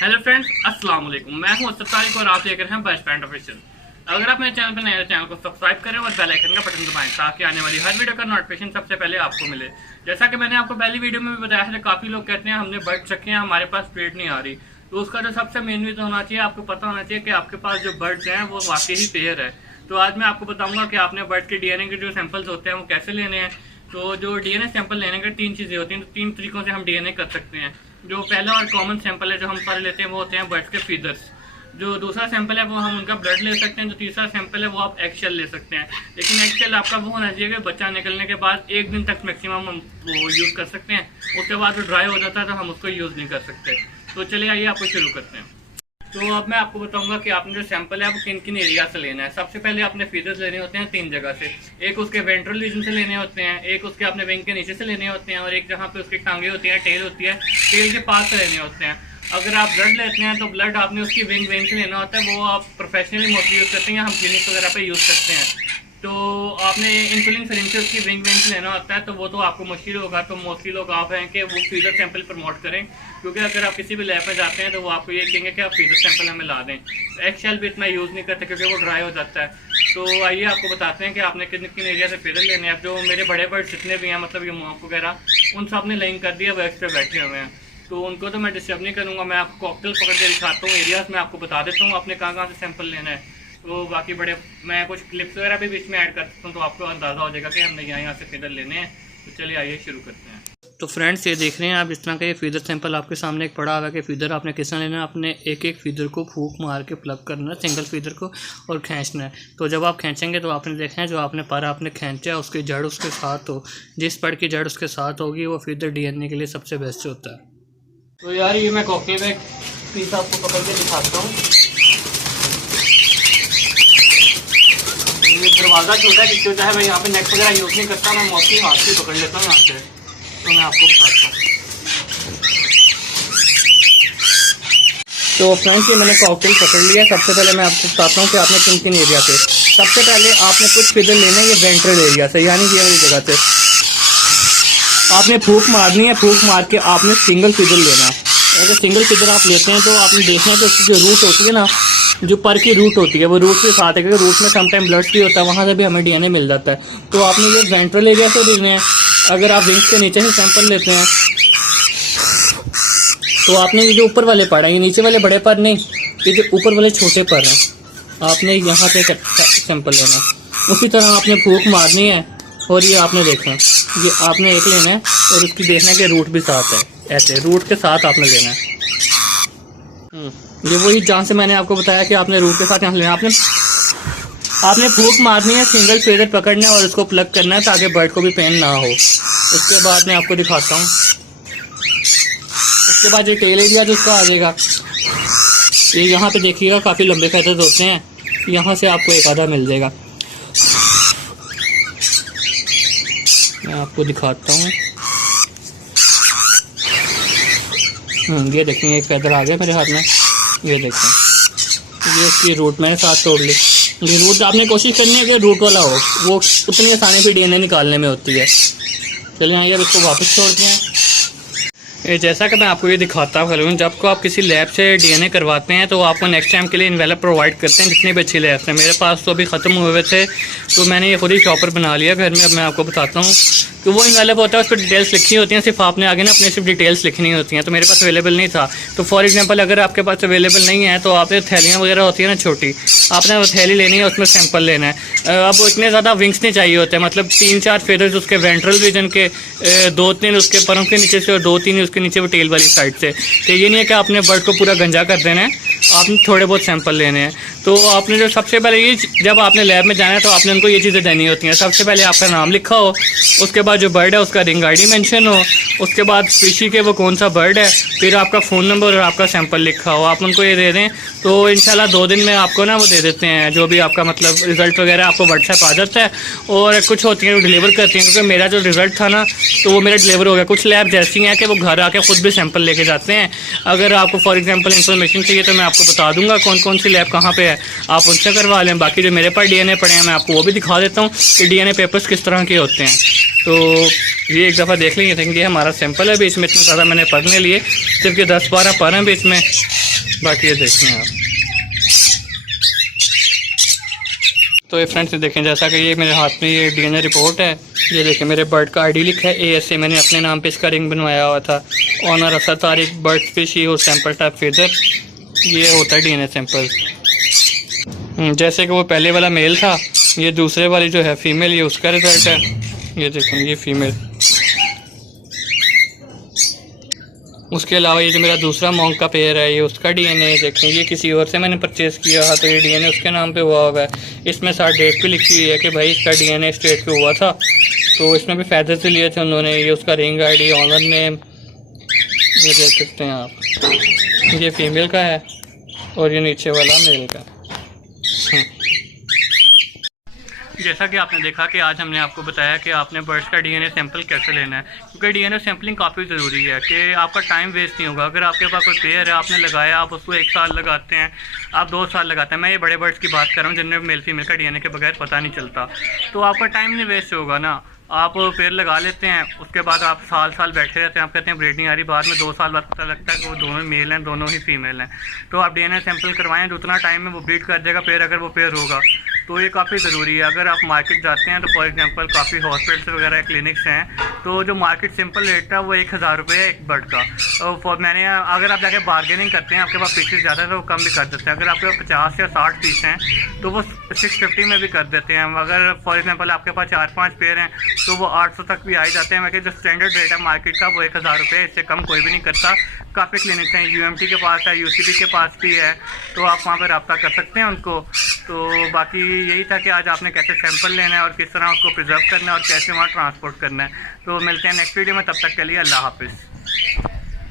Hello friends, अस्सलाम वालेकुम। मैं हूं असद तारिक और आप देख रहे हैं बेस्ट फ्रेंड ऑफिशियल। अगर आप मेरे चैनल पर नए हैं, चैनल को सब्सक्राइब करें और बेल आइकन का बटन दबाएं ताकि आने वाली हर वीडियो का नोटिफिकेशन सबसे पहले आपको मिले। जैसा कि मैंने आपको पहली वीडियो में भी बताया है, काफ़ी लोग कहते हैं हमने बर्ड्स रखे हैं, हमारे पास ब्रीड नहीं आ रही। तो उसका जो सबसे मेन रीज़न होना चाहिए, आपको पता होना चाहिए कि आपके पास जो बर्ड्स हैं वो वाकई ही पेयर है। तो आज मैं आपको बताऊंगा कि आपने बर्ड्स के डीएनए के जो सैंपल्स होते हैं वो कैसे लेने हैं। तो जो डीएनए सैंपल लेने के 3 चीज़ें होती हैं, तो 3 तरीकों से हम डीएनए कर सकते हैं। जो पहला और कॉमन सैंपल है जो हम सारे लेते हैं वो होते हैं बर्ड्स के फीदर्स। जो दूसरा सैंपल है वो हम उनका ब्लड ले सकते हैं। जो तीसरा सैंपल है वो आप एगशेल ले सकते हैं। लेकिन एगशेल आपका वो होना चाहिए कि बच्चा निकलने के बाद 1 दिन तक मैक्सिमम हम वो यूज़ कर सकते हैं। उसके बाद वो ड्राई हो जाता है तो हम उसको यूज़ नहीं कर सकते। तो चलिए आइए आपको शुरू करते हैं। तो अब मैं आपको बताऊंगा कि आपने जो सैंपल है वो किन किन एरिया से लेना है। सबसे पहले आपने फीदर्स लेने होते हैं 3 जगह से। एक उसके वेंट्रल रीजन से लेने होते हैं, एक उसके अपने विंग के नीचे से लेने होते हैं, और एक जहाँ पे उसकी टांगे होती हैं, टेल होती है, टेल के पास से लेने होते हैं। अगर आप ब्लड लेते हैं तो ब्लड आपने उसकी विंग वेन से लेना होता है। वो आप प्रोफेशनली मोस्टली यूज़ करते हैं, हम क्लिनिक वगैरह पे यूज़ करते हैं। तो आपने इनसुलिन सिरिंज से उसकी विंग वेन से लेना होता है। तो वो तो आपको मुश्किल होगा। तो मोस्टली लोग आप हैं कि वो फीडर सैंपल प्रमोट करें, क्योंकि अगर आप किसी भी लैब में जाते हैं तो वो आपको ये कहेंगे कि आप फीडर सैंपल हमें ला दें। तो एगशेल भी इतना यूज़ नहीं करते क्योंकि वो ड्राई हो जाता है। तो आइए आपको बताते हैं कि आपने किन किन एरिया से फीडर लेने हैं। अब जो मेरे बड़े बर्ड जितने भी हैं, मतलब ये मॉक वगैरह, उन सब ने लाइन कर दिया, वर्क्स पे बैठे हुए हैं। तो उनको तो मैं डिस्टर्ब नहीं करूँगा। मैं आपको कॉकटेल पकड़ के दिखाता हूँ, एरियाज में आपको बता देता हूँ आपने कहाँ से सैंपल लेना है। तो बाकी बड़े मैं कुछ क्लिप्स वगैरह भी बीच में ऐड कर सकता हूँ, तो आपको अंदाज़ा हो जाएगा कि हमने यहाँ से फीडर लेने हैं। तो चलिए आइए शुरू करते हैं। तो फ्रेंड्स, ये देख रहे हैं आप, इस तरह का ये फीडर सैंपल आपके सामने एक पड़ा हुआ है कि फीडर आपने किस तरह लेना है। आपने एक एक फीडर को फूंक मार के प्लग करना है, सिंगल फीडर को, और खींचना है। तो जब आप खींचेंगे तो आपने देखना है जो आपने पर आपने खींचा है उसकी जड़ उसके साथ हो। जिस पर की जड़ उसके साथ होगी वो फीडर डीएनए के लिए सबसे बेस्ट होता है। तो यार ये मैं कॉकटेल में पीस आपको पकड़ के दिखाता हूँ। ये दरवाज़ा छोटा है, जिसकी वजह है मैं यहाँ पे नेट वगैरह यूज़ नहीं करता। मैं मोस्टली हाथ से पकड़ लेता हूँ यहाँ से। तो मैं आपको बताता हूँ। तो फ्रेंड्स, ये मैंने कॉकटेल पकड़ लिया। सबसे पहले मैं आपको बताता हूँ कि आपने किन किन एरिया से। सबसे पहले आपने कुछ फीडर लेना है ये वेंट्रल एरिया से, यानी कि ये वाली जगह से आपने फूंक मारनी है। फूंक मार के आपने सिंगल फीडर लेना है। अगर सिंगल फीडर आप लेते हैं तो आपने देखना है कि उसकी जो रूट होती है ना, जो पर की रूट होती है, वो रूट के साथ है, क्योंकि रूट में समटाइम ब्लड भी होता है, वहाँ से भी हमें डीएनए मिल जाता है। तो आपने ये वेंट्रल एरिया से लेने हैं। अगर आप विंग्स के नीचे से सैंपल लेते हैं तो आपने ये जो ऊपर वाले पर हैं, ये नीचे वाले बड़े पर नहीं, ये जो ऊपर वाले छोटे पर हैं, आपने यहाँ से सैंपल लेना है। उसी तरह आपने फूंक मारनी है और ये आपने देखना है, ये आपने एक लेना है और उसकी देखना है कि रूट भी साथ है। ऐसे रूट के साथ आपने लेना है। ये वही जहाँ से मैंने आपको बताया कि आपने रूट के साथ यहाँ लेना है। आपने फूंक मारनी है, सिंगल फीडर पकड़ना है और उसको प्लग करना है ताकि बर्ड को भी पेन ना हो। उसके बाद मैं आपको दिखाता हूँ। उसके बाद ये टेल एरिया जो उसका आ जाएगा, ये यहाँ पे देखिएगा काफ़ी लंबे फैदर्स होते हैं, यहाँ से आपको एक आधा मिल जाएगा। मैं आपको दिखाता हूँ। ये देखिए एक फैदर आ गया मेरे हाथ में। ये देखें, ये इसकी रूट मैंने साथ तोड़ ली। ये रूट आपने कोशिश करनी है कि रूट वाला हो, वो उतनी आसानी से डीएनए निकालने में होती है। चलिए आइए अब इसको वापस छोड़ते हैं। ये जैसा कि मैं आपको ये दिखाता हूँ, जब को आप किसी लैब से डीएनए करवाते हैं तो आपको नेक्स्ट टाइम के लिए इन्वेलप प्रोवाइड करते हैं, जितनी भी अच्छी लैब्स हैं। मेरे पास तो अभी ख़त्म हुए थे तो मैंने ये खुद ही शॉपर बना लिया घर में। अब मैं आपको बताता हूँ कि वो इन्वेलप होता है, उस पर डिटेल्स लिखी होती हैं, सिर्फ आपने आगे ना अपने सिर्फ डिटेल्स लिखनी होती हैं। तो मेरे पास अवेलेबल नहीं था। तो फॉर एग्जांपल अगर आपके पास अवेलेबल नहीं है तो आपने थैलियाँ वगैरह होती है ना छोटी, आपने वो थैली लेनी है, उसमें सैंपल लेना है। अब इतने ज़्यादा विंग्स नहीं चाहिए होते, मतलब 3-4 फेदर्स उसके वेंट्रल रीजन के, 2-3 उसके परों के नीचे से और 2-3 उसके नीचे वो टेल वाली साइड से। तो ये नहीं है कि आपने बर्ड को पूरा गंजा कर देना है, आपने थोड़े बहुत सैंपल लेने हैं। तो आपने जो सबसे पहले ये जब आपने लैब में जाना है तो आपने उनको ये चीज़ें देनी होती हैं। सबसे पहले आपका नाम लिखा हो, उसके बाद जो बर्ड है उसका रिंग आईडी मेंशन हो, उसके बाद स्पीशी के वो कौन सा बर्ड है, फिर आपका फ़ोन नंबर और आपका सैंपल लिखा हो। आप उनको ये दे दें तो इंशाल्लाह 2 दिन में आपको ना वो दे देते हैं, जो भी आपका मतलब रिज़ल्ट वगैरह आपको व्हाट्सएप आ जाता है। और कुछ होती हैं वो डिलीवर करती हैं, क्योंकि मेरा जो रिज़ल्ट था ना तो वो मेरा डिलीवर हो गया। कुछ लैब ऐसी हैं कि वो घर आके खुद भी सैंपल लेके जाते हैं। अगर आपको फॉर एग्जांपल इन्फॉर्मेशन चाहिए तो मैं आपको बता दूंगा कौन कौन सी लैब कहाँ पे है, आप उनसे करवा लें। बाकी जो मेरे पास डीएनए पड़े हैं मैं आपको वो भी दिखा देता हूँ कि डीएनए पेपर्स किस तरह के होते हैं। तो ये एक दफ़ा देख लीजिए, ये हमारा सैंपल है। बीच में इतना ज़्यादा मैंने पढ़ने लिए, सिर्फ ये 10-12 पर हैं बीच में। बाकी ये देखें आप। तो ये फ्रेंड्स देखें, जैसा कि ये मेरे हाथ में ये डीएनए रिपोर्ट है, ये देखें मेरे बर्ड का आईडी लिखा है ASA, मैंने अपने नाम पे इसका रिंग बनवाया हुआ था। Honour Asad Tariq, bird species और सैंपल टाइप फेदर, ये होता है डीएनए सैंपल। जैसे कि वो पहले वाला मेल था, ये दूसरे वाली जो है फीमेल, ये उसका रिजल्ट है। ये देखें ये फीमेल। उसके अलावा ये जो मेरा दूसरा मॉन्क का पेयर है, ये उसका डीएनए देखें, ये किसी और से मैंने परचेज़ किया था, तो ये डीएनए उसके नाम पे हुआ हुआ है। इसमें साथ डेट भी लिखी हुई है कि भाई इसका डीएनए स्टेट पे हुआ था, तो इसमें भी फ़ायदे से लिए थे उन्होंने। ये उसका रिंग आईडी, ऑनर नेम, ये देख सकते हैं आप, ये फीमेल का है और ये नीचे वाला मेल का। जैसा कि आपने देखा कि आज हमने आपको बताया कि आपने बर्ड्स का डीएनए सैंपल कैसे लेना है, क्योंकि डीएनए सैंपलिंग काफ़ी ज़रूरी है कि आपका टाइम वेस्ट नहीं होगा। अगर आपके पास कोई पेयर है, आपने लगाया, आप उसको 1 साल लगाते हैं, आप 2 साल लगाते हैं, मैं ये बड़े बर्ड्स की बात कर रहा हूँ जिनमें मेल फीमेल का डीएनए के बगैर पता नहीं चलता, तो आपका टाइम नहीं वेस्ट होगा ना। आप पेड़ लगा लेते हैं, उसके बाद आप साल साल बैठे रहते हैं, आप कहते हैं ब्रीड नहीं आ रही, बाद में 2 साल बाद पता लगता है कि वो दोनों मेल हैं, दोनों ही फीमेल हैं। तो आप डीएनए सैंपल करवाएं, तो उतना टाइम में वो ब्रीड कर देगा पेड़, अगर वो पेड़ होगा तो ये काफ़ी ज़रूरी है। अगर आप मार्केट जाते हैं तो फॉर एग्जांपल काफ़ी हॉस्पिटल्स वगैरह क्लिनिक्स हैं, तो जो मार्केट सिंपल रेट था वो 1000 रुपये है एक बर्ड का। तो मैंने अगर आप जाके बार्गेनिंग करते हैं, आपके पास पीसेस ज़्यादा है तो वो कम भी कर देते हैं। अगर आपके पास 50 या 60 पीस हैं तो वो 650 में भी कर देते हैं। अगर फॉर एग्जांपल आपके पास 4-5 पेयर हैं तो वो 800 तक भी आ ही जाते हैं। मैं जो स्टैंडर्ड रेट है मार्केट का वो 1000 रुपये, इससे कम कोई भी नहीं करता। काफ़ी क्लिनिक्स हैं, UMT के पास है, UCB के पास भी है, तो आप वहाँ पर रब्ता कर सकते हैं उनको। तो बाकी यही था कि आज आपने कैसे सैंपल लेना है और किस तरह उसको प्रिजर्व करना है और कैसे वहाँ ट्रांसपोर्ट करना है। तो मिलते हैं नेक्स्ट वीडियो में, तब तक के लिए अल्लाह हाफिज़।